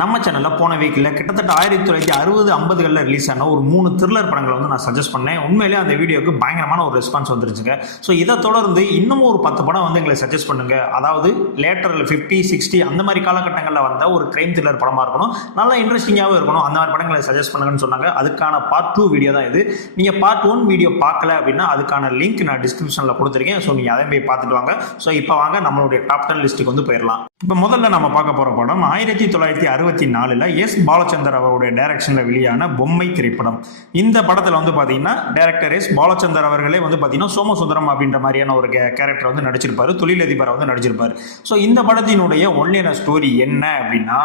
நம்ம சேனலில் போன வீக்கில் கிட்டத்தட்ட 1960-50களில் ரிலீஸ் ஆன ஒரு 3 த்ரில்லர் படங்களை வந்து நான் சஜஸ்ட் பண்ணேன். உண்மையிலே அந்த வீடியோக்கு பயங்கரமான ஒரு ரெஸ்பான்ஸ் வந்துருச்சுங்க. ஸோ இதை தொடர்ந்து இன்னமும் ஒரு 10 படம் வந்து எங்களை சஜஸ்ட் பண்ணுங்க. அதாவது லேட்டரில் 50, 60 அந்த மாதிரி காலகட்டங்களில் வந்த ஒரு கிரைம் த்ரில்லர் படமாக இருக்கணும், நல்லா இன்ட்ரெஸ்டிங்காகவும் இருக்கணும், அந்த மாதிரி படங்களை சஜஸ்ட் பண்ணுங்கன்னு சொன்னாங்க. அதுக்கான பார்ட் 2 வீடியோ தான் இது. நீங்கள் பார்ட் 1 வீடியோ பார்க்கல அப்படின்னா அதுக்கான லிங்க் நான் டிஸ்கிரிப்ஷனில் கொடுத்துருக்கேன். ஸோ நீங்கள் அதை போய் பார்த்துட்டு வாங்க. ஸோ இப்போ வாங்க நம்மளுடைய டாப் 10 லிஸ்ட்டுக்கு வந்து போயிடலாம். இப்போ முதல்ல நம்ம பார்க்க போகிற படம் 1964 எஸ் பாலச்சந்தர் அவருடைய டைரக்ஷனில் வெளியான பொம்மை திரைப்படம். இந்த படத்தில் வந்து பார்த்தீங்கன்னா டைரக்டர் எஸ் பாலச்சந்தர் அவர்களே வந்து பார்த்தீங்கன்னா சோமசுந்தரம் அப்படின்ற மாதிரியான ஒரு கேரக்டர் வந்து நடிச்சிருப்பாரு, தொழிலதிபரை வந்து நடிச்சிருப்பாரு. ஸோ இந்த படத்தினுடைய ஒன்லைன ஸ்டோரி என்ன அப்படின்னா,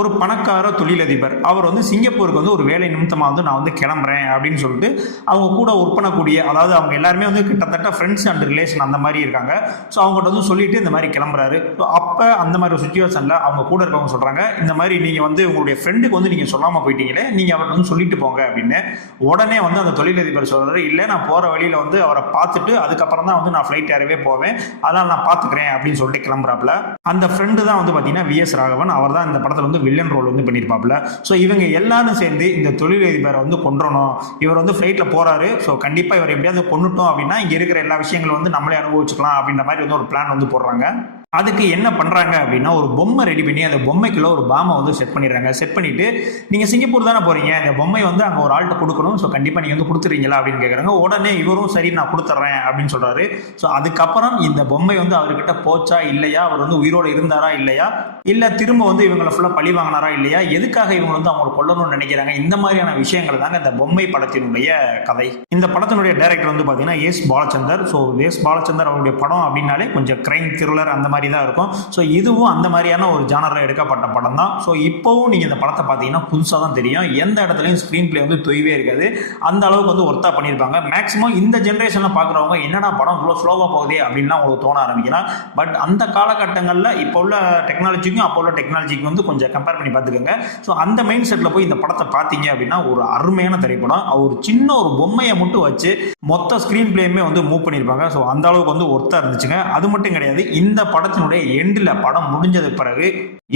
ஒரு பணக்கார தொழிலதிபர் அவர் வந்து சிங்கப்பூருக்கு வந்து ஒரு வேலை நிமித்தமாக வந்து நான் வந்து கிளம்புறேன் அப்படின்னு சொல்லிட்டு அவங்க கூட ஒர்க் பண்ணக்கூடிய, அதாவது அவங்க எல்லாருமே வந்து கிட்டத்தட்ட ஃப்ரெண்ட்ஸ் அண்ட் ரிலேஷன் அந்த மாதிரி இருக்காங்க. ஸோ அவங்ககிட்ட வந்து சொல்லிட்டு இந்த மாதிரி கிளம்புறாரு. ஸோ அப்போ அந்த மாதிரி ஒரு சுச்சுவேஷனில் அவங்க கூட இருக்கவங்க சொல்கிறாங்க, இந்த மாதிரி நீங்கள் வந்து உங்களுடைய ஃப்ரெண்டுக்கு வந்து நீங்கள் சொல்லாமல் போயிட்டீங்களே, நீங்கள் அவர்கிட்ட வந்து சொல்லிட்டு போங்க அப்படின்னு. உடனே வந்து அந்த தொழிலதிபர் சொல்கிறாரு, இல்லை நான் போகிற வழியில் வந்து அவரை பார்த்துட்டு அதுக்கப்புறம் தான் வந்து நான் ஃப்ளைட் ஏறவே போவேன், அதனால் நான் பார்த்துக்கிறேன் அப்படின்னு சொல்லிட்டு கிளம்புறாப்புல. அந்த ஃப்ரெண்டு தான் வந்து பார்த்தீங்கன்னா விஎஸ் ராகவன். அவர் தான் இந்த படத்தில் வந்து வில்லன் ரோல் வந்து பண்ணியிருப்பாப்புல. ஸோ இவங்க எல்லாரும் சேர்ந்து இந்த தொழிலதிபரை வந்து கொன்றணும், இவர் வந்து ஃப்ளைட்டில் போகிறாரு, ஸோ கண்டிப்பாக இவர் எப்படியாவது கொண்டுட்டோம் அப்படின்னா இங்கே இருக்கிற எல்லா விஷயங்களும் வந்து நம்மளே அனுபவிச்சுக்கலாம் அப்படின்ற மாதிரி வந்து ஒரு பிளான் வந்து போடுறாங்க. அதுக்கு என்ன பண்ணுறாங்க அப்படின்னா, ஒரு பொம்மை ரெடி பண்ணி அந்த பொம்மைக்குள்ள ஒரு பாமை வந்து செட் பண்ணிடுறாங்க. செட் பண்ணிவிட்டு, நீங்கள் சிங்கப்பூர் தானே போகிறீங்க, இந்த பொம்மை வந்து அங்கே ஒரு ஆள்கிட்ட கொடுக்கணும், ஸோ கண்டிப்பாக நீங்கள் வந்து கொடுத்துறீங்களா அப்படின்னு கேட்குறாங்க. உடனே இவரும் சரி நான் கொடுத்துட்றேன் அப்படின்னு சொல்கிறாரு. ஸோ அதுக்கப்புறம் இந்த பொம்மை வந்து அவர்கிட்ட போச்சா இல்லையா, அவர் வந்து உயிரோடு இருந்தாரா இல்லையா, இல்லை திரும்ப வந்து இவங்களை ஃபுல்லாக பழி வாங்கினாரா இல்லையா, எதுக்காக இவங்க வந்து அவங்களை கொல்லணும்னு நினைக்கிறாங்க, இந்த மாதிரியான விஷயங்கள் தாங்க இந்த பொம்மை படத்தினுடைய கதை. இந்த படத்தினுடைய டைரக்டர் வந்து பார்த்தீங்கன்னா S Balachander. So S Balachander அவருடைய படம் அப்படின்னாலே கொஞ்சம் கிரைம் த்ரில்லர் அந்த மாதிரி தான் இருக்கும். ஸோ இதுவும் அந்த மாதிரியான ஒரு ஜானரில் எடுக்கப்பட்ட படம் தான். ஸோ இப்போவும் நீங்கள் இந்த படத்தை பார்த்தீங்கன்னா புதுசாக தான் தெரியும். எந்த இடத்துலையும் ஸ்க்ரீன் பிளே வந்து தொய்வே இருக்காது, அந்த அளவுக்கு வந்து ஒர்த்தா பண்ணியிருப்பாங்க. மேக்ஸிமம் இந்த ஜென்ரேஷனில் பார்க்குறவங்க என்னடா படம் இவ்வளோ ஸ்லோவாக போகுதே அப்படின்லாம் உங்களுக்கு தோண ஆரம்பிக்கலாம். பட் அந்த காலகட்டங்களில் இப்போ உள்ள டெக்னாலஜிக்கும் அப்போ உள்ள டெக்னாலஜிக்கும் வந்து கொஞ்சம் கம்பேர் பண்ணி பார்த்துக்கோங்க. ஸோ அந்த மைண்ட் செட்டில் போய் இந்த படத்தை பார்த்தீங்க அப்படின்னா ஒரு அருமையான திரைப்படம். ஒரு சின்ன ஒரு பொம்மையை மட்டும் வச்சு மொத்த ஸ்க்ரீன் பிளேயுமே வந்து மூவ் பண்ணியிருப்பாங்க. ஸோ அந்த அளவுக்கு வந்து ஒர்த்தா இருந்துச்சுங்க. அது மட்டும் கிடையாது, இந்த படத்தினுடைய எண்டில் படம் முடிஞ்சது பிறகு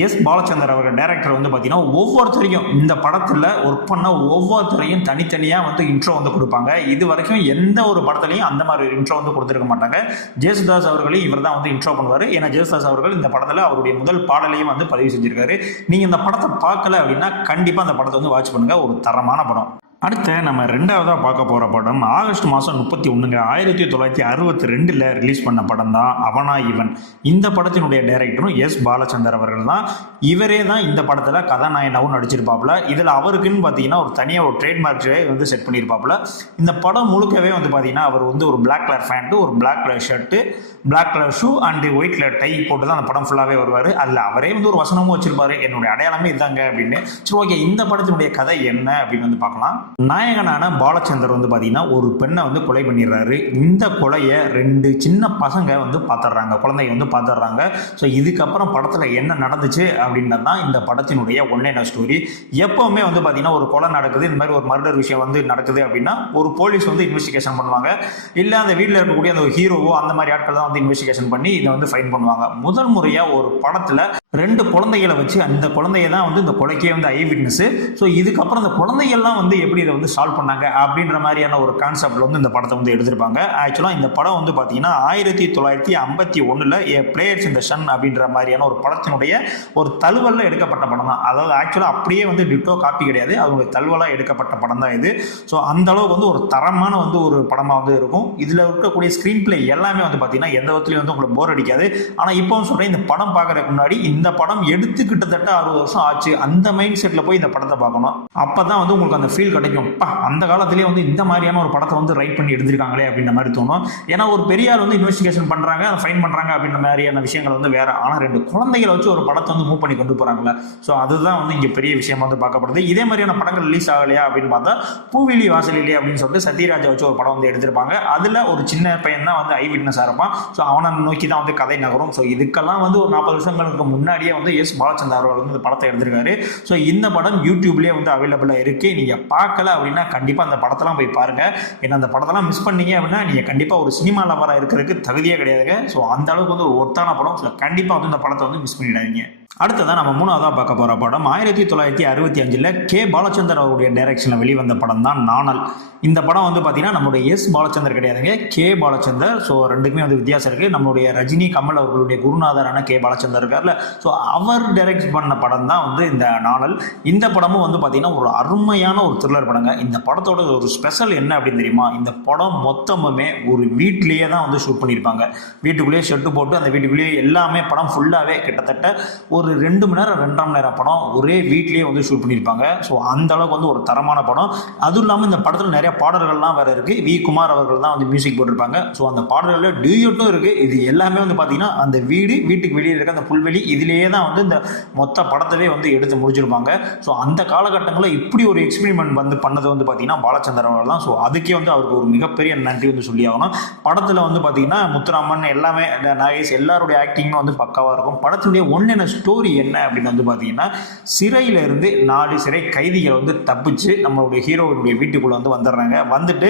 எஸ் பாலச்சந்தர் அவர்கள் டைரக்டர் வந்து பார்த்தீங்கன்னா ஒவ்வொருத்தரையும் இந்த படத்தில் ஒர்க் பண்ண ஒவ்வொருத்தரையும் தனித்தனியாக வந்து இன்ட்ரோ வந்து கொடுப்பாங்க. இது வரைக்கும் எந்த ஒரு படத்துலையும் அந்த மாதிரி ஒரு இன்ட்ரோ வந்து கொடுத்துருக்க மாட்டாங்க. ஜேசுதாஸ் அவர்களையும் இவர் தான் வந்து இன்ட்ரோ பண்ணுவார். ஏன்னா ஜேசுதாஸ் அவர்கள் இந்த படத்தில் அவருடைய முதல் பாடலையும் வந்து பதிவு செஞ்சிருக்காரு. நீங்கள் இந்த படத்தை பார்க்கல அப்படின்னா கண்டிப்பாக அந்த படத்தை வந்து வாட்ச் பண்ணுங்கள், ஒரு தரமான படம். அடுத்து நம்ம ரெண்டாவதாக பார்க்க போகிற படம் ஆகஸ்ட் மாதம் 31 1962 ரிலீஸ் பண்ண படம் தான் அவனா இவன். இந்த படத்தினுடைய டைரக்டரும் எஸ் பாலச்சந்தர் அவர்கள் தான். இவரே தான் இந்த படத்தில் கதாநாயகனாகவும் நடிச்சிருப்பாப்புல. இதில் அவருக்குன்னு பார்த்தீங்கன்னா ஒரு தனியாக ஒரு ட்ரேட்மார்க்கே வந்து செட் பண்ணியிருப்பாப்புல. இந்த படம் முழுக்கவே வந்து பார்த்தீங்கன்னா அவர் வந்து ஒரு பிளாக் கலர் ஃபேண்ட்டு, ஒரு black colour shirt, black colour shoe and white colour tie போட்டு தான் அந்த படம் ஃபுல்லாகவே வருவார். அதில் அவரே வந்து ஒரு வசனமும் வச்சிருப்பாரு, என்னுடைய அடையாளமே இதாங்க அப்படின்னு. சரி, ஓகே, இந்த படத்தினுடைய கதை என்ன அப்படின்னு வந்து பார்க்கலாம். நாயகனான பாலச்சந்தர் வந்து பார்த்தீங்கன்னா ஒரு பெண்ணை வந்து கொலை பண்ணிடுறாரு. இந்த கொலையை 2 சின்ன பசங்க வந்து பார்த்துடுறாங்க, குழந்தைங்க வந்து பார்த்துடுறாங்க. ஸோ இதுக்கப்புறம் படத்தில் என்ன நடந்துச்சு அப்படின்றது தான் இந்த படத்தினுடைய ஒன்லைன ஸ்டோரி. எப்போவுமே வந்து பார்த்தீங்கன்னா ஒரு கொலை நடக்குது, இந்த மாதிரி ஒரு மர்டர் விஷயம் வந்து நடக்குது அப்படின்னா ஒரு போலீஸ் வந்து இன்வெஸ்டிகேஷன் பண்ணுவாங்க, இல்லை அந்த வீட்டில் இருக்கக்கூடிய அந்த ஹீரோவோ அந்த மாதிரி ஆட்கள் தான் வந்து இன்வெஸ்டிகேஷன் பண்ணி இதை வந்து ஃபைன் பண்ணுவாங்க. முதல் முறையாக ஒரு படத்தில் 2 குழந்தைகளை வச்சு அந்த குழந்தைய தான் வந்து இந்த கொலைக்கே வந்து ஐ விட்னஸ். ஸோ இதுக்கப்புறம் அந்த குழந்தைகள்லாம் வந்து எப்படி இதை வந்து சால்வ் பண்ணாங்க அப்படின்ற மாதிரியான ஒரு கான்செப்ட்ல வந்து இந்த படத்தை வந்து எடுத்திருப்பாங்க. ஆக்சுவலாக இந்த படம் வந்து பார்த்தீங்கன்னா 1951 ஏ பிளேயர்ஸ் இன் த சன் அப்படின்ற மாதிரியான ஒரு படத்தினுடைய ஒரு தழுவலில் எடுக்கப்பட்ட படம் தான். அதாவது ஆக்சுவலாக அப்படியே வந்து டிட்டோ காப்பி கிடையாது, அதனுடைய தழுவலாக எடுக்கப்பட்ட படம் தான் இது. ஸோ அந்த அளவுக்கு வந்து ஒரு தரமான வந்து ஒரு படமாக வந்து இருக்கும். இதில் இருக்கக்கூடிய ஸ்க்ரீன் பிளே எல்லாமே வந்து பார்த்தீங்கன்னா எந்த விதத்துலையும் வந்து உங்களுக்கு போர் அடிக்காது. ஆனால் இப்போவும் சொல்கிறேன், இந்த படம் பார்க்கறதுக்கு முன்னாடி இந்த படம் எடுத்து கிட்டத்தட்ட 60 வருஷம் ஆச்சு, அந்த மைண்ட் செட்டில் போய் இந்த படத்தை பார்க்கணும். அப்போ தான் வந்து உங்களுக்கு அந்த ஃபீல் கிடைக்கும், அந்த காலத்திலேயே வந்து இந்த மாதிரியான ஒரு படத்தை வந்து ரைட் பண்ணி எடுத்திருக்காங்களே அப்படின்ற மாதிரி தோணும். ஏன்னா ஒரு பெரியார் வந்து இன்வெஸ்டிகேஷன் பண்ணுறாங்க, அதை ஃபைன் பண்ணுறாங்க அப்படின்ற மாதிரியான விஷயங்கள் வந்து வேற. ஆனால் 2 குழந்தைகளை வச்சு ஒரு படத்தை வந்து மூவ் பண்ணி கொண்டு போகிறாங்களே, ஸோ அதுதான் வந்து இங்கே பெரிய விஷயமா வந்து பார்க்கப்படுது. இதே மாதிரியான படங்கள் ரிலீஸ் ஆகலையா அப்படின்னு பார்த்தா பூவிலி வாசலிலே அப்படின்னு சொல்லிட்டு சத்யராஜை வச்சு ஒரு படம் வந்து எடுத்திருப்பாங்க. அதில் ஒரு சின்ன பையன் தான் வந்து ஐ விட்னஸாக இருப்பான். ஸோ அவனை நோக்கி தான் வந்து கதை நகரும். ஸோ இதுக்கெல்லாம் வந்து ஒரு 40 வருஷங்களுக்கு முன்னாடியே வந்து எஸ் பாலச்சந்தர் அவர்கள் வந்து இந்த படத்தை எடுத்திருக்காரு. ஸோ இந்த படம் யூடியூப்லேயே வந்து அவைலபிளாக இருக்குது. நீங்கள் பார்க்கல அப்படின்னா கண்டிப்பாக அந்த படத்தெல்லாம் போய் பாருங்கள். ஏன்னா அந்த படத்தெல்லாம் மிஸ் பண்ணீங்க அப்படின்னா நீங்கள் கண்டிப்பாக ஒரு சினிமா லவராக இருக்கிறதுக்கு தகுதியே கிடையாதுங்க. ஸோ அந்த அளவுக்கு வந்து ஒரு ஒர்த்தான படம். ஸோ கண்டிப்பாக வந்து இந்த படத்தை வந்து மிஸ் பண்ணிடாதீங்க. அடுத்ததான் நம்ம மூணாவதாக பார்க்க போகிற படம் 1965 கே பாலச்சந்தர் அவருடைய டைரக்ஷனில் வெளிவந்த படம் தான் நாணல். இந்த படம் வந்து பார்த்தீங்கன்னா நம்மளுடைய எஸ் பாலச்சந்தர் கிடையாதுங்க, கே பாலச்சந்தர். ஸோ ரெண்டுக்குமே வந்து வித்தியாசம் இருக்குது. நம்மளுடைய ரஜினி கமல் அவர்களுடைய குருநாதரான கே பாலச்சந்தர் இருக்கார்ல, ஸோ அவர் டைரக்ட் பண்ண படம் தான் வந்து இந்த நாணல். இந்த படமும் வந்து பார்த்தீங்கன்னா ஒரு அருமையான ஒரு த்ரில்லர் படங்க. இந்த படத்தோட ஒரு ஸ்பெஷல் என்ன அப்படின்னு தெரியுமா? இந்த படம் மொத்தமுமே ஒரு வீட்டிலேயே தான் வந்து ஷூட் பண்ணியிருப்பாங்க. வீட்டுக்குள்ளேயே ஷெட்டு போட்டு அந்த வீட்டுக்குள்ளேயே எல்லாமே படம் ஃபுல்லாகவே கிட்டத்தட்ட ஒரு 2 மணி நேரம் 2.5 மணி நேரம் படம் ஒரே வீட்லேயே வந்து ஷூட் பண்ணியிருப்பாங்க. ஸோ அந்த அளவுக்கு வந்து ஒரு தரமான படம். அதுவும் இல்லாமல் இந்த படத்தில் நிறைய பாடல்கள்லாம் வேறு இருக்குது. வி குமார் அவர்கள் தான் வந்து மியூசிக் போட்டிருப்பாங்க. ஸோ அந்த பாடல்களில் டியூட்டும் இருக்குது. இது எல்லாமே வந்து பார்த்தீங்கன்னா அந்த வீட்டுக்கு வெளியே இருக்க அந்த புல்வெளி இதிலேயே தான் வந்து இந்த மொத்த படத்தவே வந்து எடுத்து முடிச்சிருப்பாங்க. ஸோ அந்த காலகட்டங்களில் இப்படி ஒரு எக்ஸ்பெரிமெண்ட் வந்து பண்ணது வந்து பார்த்தீங்கன்னா பாலச்சந்தர் அவர்கள் தான். ஸோ அதுக்கே வந்து அவருக்கு ஒரு மிகப்பெரிய நன்றி வந்து சொல்லி ஆகணும். படத்தில் வந்து பார்த்தீங்கன்னா முத்துராமன் எல்லாமே நாகேஷ் எல்லாருடைய ஆக்டிங்கும் வந்து பக்காவாக இருக்கும். படத்தினுடைய ஒன்னென்ன ஸ்டோரி என்ன அப்படின்னு வந்து பார்த்தீங்கன்னா, சிறையிலிருந்து 4 சிறை கைதிகள் வந்து தப்பிச்சு நம்மளுடைய ஹீரோவினுடைய வீட்டுக்குள்ளே வந்து வந்துடுறாங்க. வந்துட்டு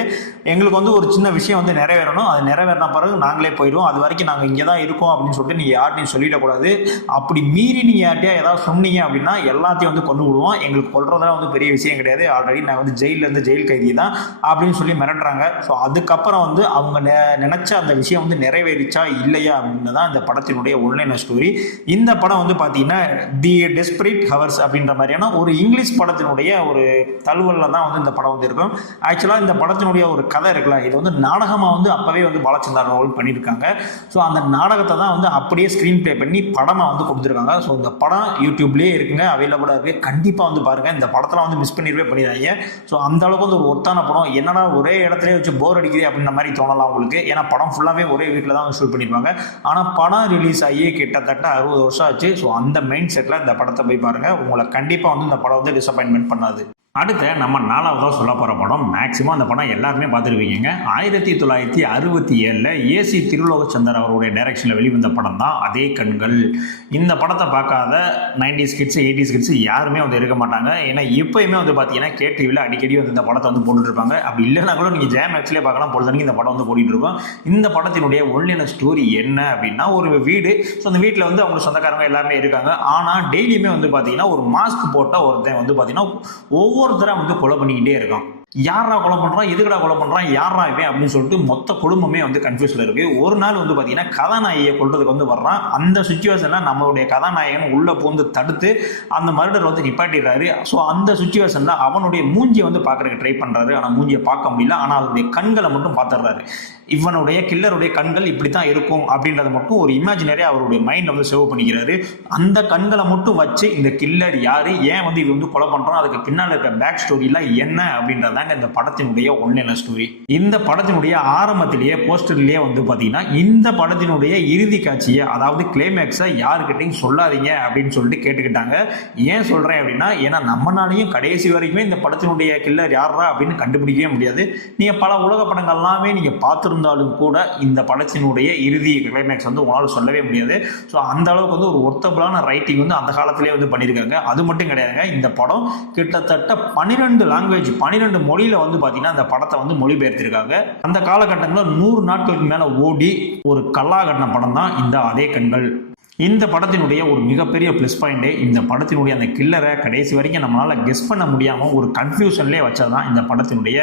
எங்களுக்கு வந்து ஒரு சின்ன விஷயம் வந்து நிறைவேறணும், அது நிறைவேறின பிறகு நாங்களே போயிடுவோம், அது வரைக்கும் நாங்கள் இங்கே தான் இருக்கோம் அப்படின்னு சொல்லிட்டு நீங்கள் யார்ட்டையும் சொல்லிடக்கூடாது. அப்படி மீறி நீங்கள் யார்ட்டையா ஏதாவது சொன்னீங்க அப்படின்னா எல்லாத்தையும் வந்து கொண்டு விடுவோம், எங்களுக்கு கொள்றதெல்லாம் வந்து பெரிய விஷயம் கிடையாது, ஆல்ரெடி நான் வந்து ஜெயிலேருந்து ஜெயில் கைதி தான் அப்படின்னு சொல்லி மிரட்டுறாங்க. ஸோ அதுக்கப்புறம் வந்து அவங்க நினச்ச அந்த விஷயம் வந்து நிறைவேறிச்சா இல்லையா அப்படின்னு தான் இந்த படத்தினுடைய ஒன்லைன் ஸ்டோரி. இந்த படம் வந்து பார்த்தீங்கன்னா தி டெஸ்பரேட் ஹவர்ஸ் அப்படின்ற மாதிரியான ஒரு இங்கிலீஷ் படத்தினுடைய ஒரு தழுவலில் தான் வந்து இந்த படம் வந்து இருக்கும். ஆக்சுவலாக இந்த படத்தினுடைய ஒரு கதை இருக்குல்ல, இது வந்து நாடகமாக வந்து அப்போவே வந்து பாலச்சந்தர் அவர்கள் பண்ணியிருக்காங்க. ஸோ அந்த நாடகத்தை தான் வந்து அப்படியே ஸ்க்ரீன் ப்ளே பண்ணி படமாக வந்து கொடுத்துருக்காங்க. ஸோ இந்த படம் யூடியூப்லேயே இருக்குங்க, அவைலபிளாக இருக்குது. கண்டிப்பாக வந்து பாருங்கள். இந்த படத்தில் வந்து மிஸ் பண்ணிடவே பண்ணிடுறாங்க. ஸோ அந்த அளவுக்கு வந்து ஒரு ஒர்த்தான படம். என்னடா ஒரே இடத்துல வச்சு போர் அடிக்குது அப்படின்ற மாதிரி தோணலாம் உங்களுக்கு. ஏன்னா படம் ஃபுல்லாகவே ஒரே வீட்டில் தான் ஷூட் பண்ணியிருப்பாங்க. ஆனால் படம் ரிலீஸ் ஆகி கிட்டத்தட்ட 60 வருஷம் ஆச்சு. ஸோ அந்த மைண்ட் செட்டில் இந்த படத்தை போய் பாருங்கள், உங்களை கண்டிப்பாக வந்து இந்த படம் வந்து டிசப்பாயின்மெண்ட் பண்ணாது. அடுத்த நம்ம 4வதாக சொல்ல போகிற படம், மேக்ஸிமம் அந்த படம் எல்லாருமே பார்த்துருவீங்க. 1967 ஏசி திருலோகச்சந்தர் அவருடைய டைரக்ஷனில் வெளிவந்த படம் தான் அதே கண்கள். இந்த படத்தை பார்க்காத 90s கிட்ஸ் 80s கிட்ஸ் யாருமே வந்து இருக்க மாட்டாங்க. ஏன்னா இப்போயுமே வந்து பார்த்தீங்கன்னா கேடிவியில் அடிக்கடி வந்து இந்த படத்தை வந்து போட்டுட்ருப்பாங்க. அப்படி இல்லைனா கூட நீங்கள் ஜேம் ஆக்சுவலே பார்க்கலாம், பொழுதுக்கு இந்த படம் வந்து போட்டுருக்கோம். இந்த படத்தினுடைய ஒன்லைன் ஸ்டோரி என்ன அப்படின்னா, ஒரு வீடு. ஸோ அந்த வீட்டில் வந்து அவங்க சொந்தக்காரங்க எல்லாமே இருக்காங்க. ஆனால் டெய்லியுமே வந்து பார்த்தீங்கன்னா ஒரு மாஸ்க் போட்ட ஒருத்தன் வந்து பார்த்தீங்கன்னா ஒவ்வொருத்தரை வந்து கொலை பண்ணிக்கிட்டே இருக்கான். யாரா கொலை பண்ணுறான், எதுக்கடா கொலை பண்ணுறான், யாரா இவன் அப்படின்னு சொல்லிட்டு மொத்த குடும்பமே வந்து கன்ஃபியூஸில் இருக்குது. ஒரு நாள் வந்து பார்த்தீங்கன்னா கதாநாயகியை கொள்றதுக்கு வந்து வர்றான். அந்த சுச்சுவேஷனில் நம்மளுடைய கதாநாயகன் உள்ளே பூந்து தடுத்து அந்த மர்டர் வந்து நிப்பாட்டிடுறாரு. ஸோ அந்த சுச்சுவேஷனில் அவனுடைய மூஞ்சியை வந்து பார்க்குறதுக்கு ட்ரை பண்ணுறாரு. ஆனால் மூஞ்சியை பார்க்க முடியல. ஆனால் அவருடைய கண்களை மட்டும் பார்த்துடுறாரு. இவனுடைய கில்லருடைய கண்கள் இப்படி தான் இருக்கும் அப்படின்றத மட்டும் ஒரு இமேஜினரியாக அவருடைய மைண்டை வந்து சேவ் பண்ணிக்கிறாரு. அந்த கண்களை மட்டும் வச்சு இந்த கில்லர் யார், ஏன் வந்து இது வந்து கொலை பண்ணுறான், அதுக்கு பின்னால் இருக்க பேக் ஸ்டோரிலாம் என்ன அப்படின்றதாங்க இந்த படத்தினுடைய ஒன்லைன் ஸ்டோரி. இந்த படத்தினுடைய ஆரம்பத்திலேயே போஸ்டர்லேயே வந்து பார்த்தீங்கன்னா இந்த படத்தினுடைய இறுதி காட்சியை, அதாவது கிளைமேக்ஸை யாருக்கிட்டையும் சொல்லாதீங்க அப்படின்னு சொல்லிட்டு கேட்டுக்கிட்டாங்க. ஏன் சொல்கிறேன் அப்படின்னா, ஏன்னா நம்மளாலையும் கடைசி வரைக்குமே இந்த படத்தினுடைய கில்லர் யாரா அப்படின்னு கண்டுபிடிக்கவே முடியாது. நீங்கள் பல உலக படங்கள்லாமே நீங்கள் பார்த்து இருந்தாலும் கூட இந்த படத்தினுடைய இறுதி கிளைமேக்ஸ் வந்து உங்களால் சொல்லவே முடியாது. ஸோ அந்த அளவுக்கு வந்து ஒரு ஒர்த்தபிளான ரைட்டிங் வந்து அந்த காலத்திலே வந்து பண்ணியிருக்காங்க. அது மட்டும் கிடையாதுங்க, இந்த படம் கிட்டத்தட்ட 12 லாங்குவேஜ் 12 மொழியில் வந்து பார்த்தீங்கன்னா இந்த படத்தை வந்து மொழிபெயர்த்திருக்காங்க. அந்த காலகட்டங்களில் 100 நாட்களுக்கு மேலே ஓடி ஒரு கல்லாகட்டின படம் தான் இந்த அதே கண்கள். இந்த படத்தினுடைய ஒரு மிகப்பெரிய ப்ளஸ் பாயிண்டே இந்த படத்தினுடைய அந்த கில்லரை கடைசி வரைக்கும் நம்மளால் கெஸ் பண்ண முடியாமல் ஒரு கன்ஃபியூஷன்லேயே வச்சதான் இந்த படத்தினுடைய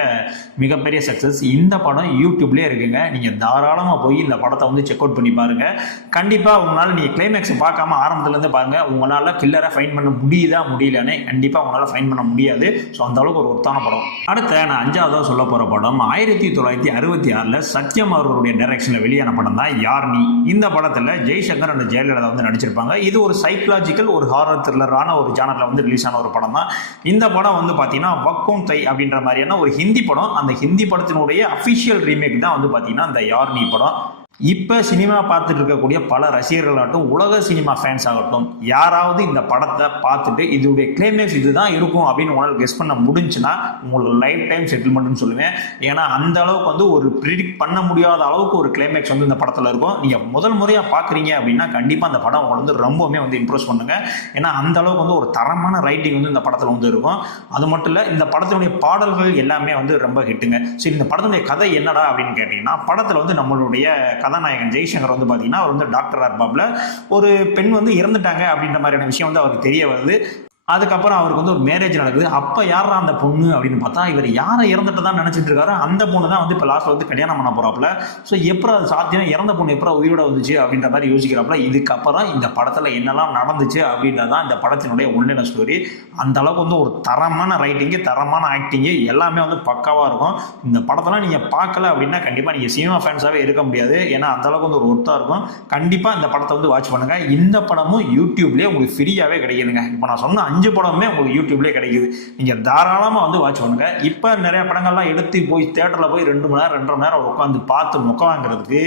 மிகப்பெரிய சக்ஸஸ். இந்த படம் யூடியூப்லேயே இருக்குங்க, நீங்கள் தாராளமாக போய் இந்த படத்தை வந்து செக் அவுட் பண்ணி பாருங்கள். கண்டிப்பாக உங்களால் நீங்கள் கிளைமேக்ஸை பார்க்காம ஆரம்பத்துலேருந்து பாருங்கள், உங்களால் கில்லரை ஃபைன் பண்ண முடியலன்னு கண்டிப்பாக உங்களால் ஃபைன் பண்ண முடியாது. ஸோ அந்த அளவுக்கு ஒரு ஒர்த்தான படம். அடுத்த நான் 5வதாக சொல்ல போகிற படம் 1966 சத்யம் அவர்களுடைய டைரக்ஷனில் வெளியான படம் தான் யார்னி. இந்த படத்தில் ஜெய்சங்கர் அண்ட் ஜெயலலிதா வந்து நடிச்சிருப்பாங்க. இது ஒரு சைக்கலாஜிக்கல் ஒரு ஹாரர் த்ரில்லரான ஒரு ஜானர்ல வந்து ரிலீஸ் ஆன ஒரு படம் தான். இந்த படம் வந்து பார்த்தீங்கன்னா வக்கோம் தை அப்படின்ற மாதிரியான ஒரு ஹிந்தி படம். அந்த ஹிந்தி படத்தினுடைய அஃபிஷியல் ரீமேக் தான் வந்து பார்த்தீங்கன்னா இந்த யார்னி படம். இப்போ சினிமா பார்த்துட்டு இருக்கக்கூடிய பல ரசிகர்களாகட்டும், உலக சினிமா ஃபேன்ஸ் ஆகட்டும், யாராவது இந்த படத்தை பார்த்துட்டு இதோடைய கிளைமேக்ஸ் இதுதான் இருக்கும் அப்படின்னு உங்களால் கெஸ் பண்ண முடிஞ்சுன்னா உங்களுக்கு லைஃப் டைம் செட்டில்மெண்ட்னு சொல்லுவேன். ஏன்னா அந்த அளவுக்கு வந்து ஒரு ப்ரிடிக்ட் பண்ண முடியாத அளவுக்கு ஒரு கிளைமேக்ஸ் வந்து இந்த படத்தில் இருக்கும். நீங்கள் முதல் முறையாக பார்க்குறீங்க அப்படின்னா கண்டிப்பாக அந்த படம் உங்களை வந்து ரொம்பவுமே வந்து இம்ப்ரெஸ் பண்ணுங்க. ஏன்னா அந்த அளவுக்கு வந்து ஒரு தரமான ரைட்டிங் வந்து இந்த படத்தில் வந்து இருக்கும். அது மட்டும் இல்லை, இந்த படத்தினுடைய பாடல்கள் எல்லாமே வந்து ரொம்ப ஹிட்டுங்க. சரி, இந்த படத்தினுடைய கதை என்னடா அப்படின்னு கேட்டிங்கன்னா, படத்தில் வந்து நம்மளுடைய கதாநாயகன் ஜெய்சங்கர் வந்து பார்த்தீங்கன்னா அவர் வந்து டாக்டராக இருப்பாப்புல. ஒரு பெண் வந்து இறந்துட்டாங்க அப்படின்ற மாதிரியான விஷயம் வந்து அவருக்கு தெரிய வருது. அதுக்கப்புறம் அவருக்கு வந்து ஒரு மேரேஜ் நடக்குது. அப்போ யாரா அந்த பொண்ணு அப்படின்னு பார்த்தா இவர் யாரை இறந்துட்டு தான் நினச்சிட்டு இருக்காரு, அந்த பொண்ணு தான் வந்து இப்போ லாஸ்ட்டில் வந்து கல்யாணம் பண்ண போகிறாப்புல. ஸோ எப்போ அது சாத்தியம், இறந்த பொண்ணு எப்போ உயிரோட வந்துச்சு அப்படின்ற மாதிரி யோசிக்கிறாப்புல. இதுக்கப்புறம் இந்த படத்தில் என்னெல்லாம் நடந்துச்சு அப்படின்றதான் இந்த படத்தினுடைய உண்மையான ஸ்டோரி. அந்த அளவுக்கு வந்து ஒரு தரமான ரைட்டிங்கு, தரமான ஆக்டிங்கு எல்லாமே வந்து பக்காவாக இருக்கும். இந்த படத்தெல்லாம் நீங்கள் பார்க்கல அப்படின்னா கண்டிப்பாக நீங்கள் சினிமா ஃபேன்ஸாகவே இருக்க முடியாது. ஏன்னா அந்த அளவுக்கு வந்து ஒரு ஒர்த்தாக இருக்கும். கண்டிப்பாக இந்த படத்தை வந்து வாட்ச் பண்ணுங்கள். இந்த படமும் யூடியூப்லேயே உங்களுக்கு ஃப்ரீயாகவே கிடைக்குதுங்க. இப்போ நான் சொன்ன 5 படமே உங்களுக்கு யூடியூப்லேயே கிடைக்குது. நீங்கள் தாராளமாக வந்து வாட்ச் பண்ணுங்க. இப்போ நிறைய படங்கள்லாம் எடுத்து போய் தேட்டரில் போய் 2 மணி நேரம் 2.5 மணி நேரம் உட்காந்து பார்த்து மொக்க வாங்குறதுக்கு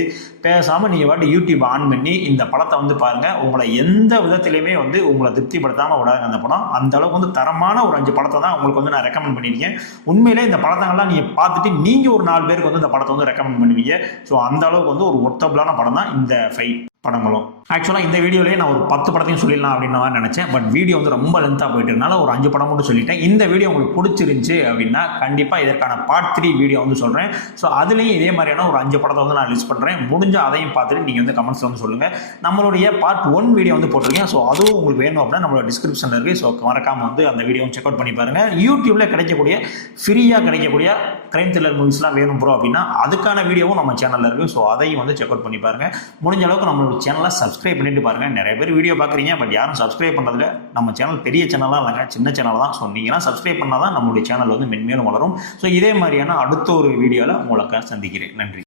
பேசாமல் நீங்கள் வாட்டி யூடியூப் ஆன் பண்ணி இந்த படத்தை வந்து பாருங்கள். உங்களை எந்த விதத்திலையுமே வந்து உங்களை திருப்திப்படுத்தாமல் விடாதுங்க அந்த படம். அந்த அளவுக்கு வந்து தரமான ஒரு 5 படத்தை தான் உங்களுக்கு வந்து நான் ரெக்கமெண்ட் பண்ணியிருக்கேன். உண்மையிலே இந்த படத்தங்கள்லாம் நீங்கள் பார்த்துட்டு நீங்கள் ஒரு 4 பேருக்கு வந்து இந்த படத்தை வந்து ரெக்கமெண்ட் பண்ணுவீங்க. ஸோ அந்த அளவுக்கு வந்து ஒரு ஒர்த்தபிளான படம் தான் இந்த 5 படங்களும். ஆக்சுவலாக இந்த வீடியோலேயே நான் ஒரு 10 படத்தையும் சொல்லிடலாம் அப்படின்னு நான் நினச்சேன். பட் வீடியோ வந்து ரொம்ப லென்த்தாக போயிட்டு இருக்கனால ஒரு 5 படம் மட்டும் சொல்லிட்டேன். இந்த வீடியோ உங்களுக்கு பிடிச்சிருந்துச்சு அப்படின்னா கண்டிப்பாக இதற்கான பார்ட் 3 வீடியோ வந்து சொல்கிறேன். ஸோ அதுலேயும் இதே மாதிரியான ஒரு 5 படத்தை வந்து நான் லிஸ்ட் பண்ணுறேன். முடிஞ்சால் அதையும் பார்த்துட்டு நீங்கள் வந்து கமெண்ட்ஸில் வந்து சொல்லுங்கள். நம்மளுடைய பார்ட் 1 வீடியோ வந்து போட்டிருக்கேன். ஸோ அதுவும் உங்களுக்கு வேணும் அப்படின்னா நம்மளோட டிஸ்கிரிப்ஷனில் இருக்குது. ஸோ மறக்காமல் வந்து அந்த வீடியோவும் செக் அவுட் பண்ணி பாருங்கள். யூடியூப்பில் கிடைக்கக்கூடிய ஃப்ரீயாக கிடைக்கக்கூடிய கிரைம் த்ரில்லர் மூவிஸ்லாம் வேணும் ப்ரோ அப்படின்னா அதுக்கான வீடியோவும் நம்ம சேனலில் இருக்குது. ஸோ அதையும் வந்து செக் அவுட் பண்ணி பாருங்கள். முடிஞ்ச அளவுக்கு நம்மளோட சேனலை சப்ஸ்கிரைப் பண்ணிட்டு பாருங்கள். நிறைய பேர் வீடியோ பார்க்குறீங்க, பட் யாரும் சப்ஸ்கிரைப் பண்ணுறதுல. நம்ம சேனல் பெரிய சேனலாக இல்லைங்க, சின்ன சேனல் தான். ஸோ நீங்களாம் சப்ஸ்கிரைப் பண்ணால் தான் நம்மளுடைய சேனல் வந்து மென்மேலும் வளரும். ஸோ இதே மாதிரியான அடுத்த ஒரு வீடியோவில் உங்களுக்கு சந்திக்கிறேன். நன்றி.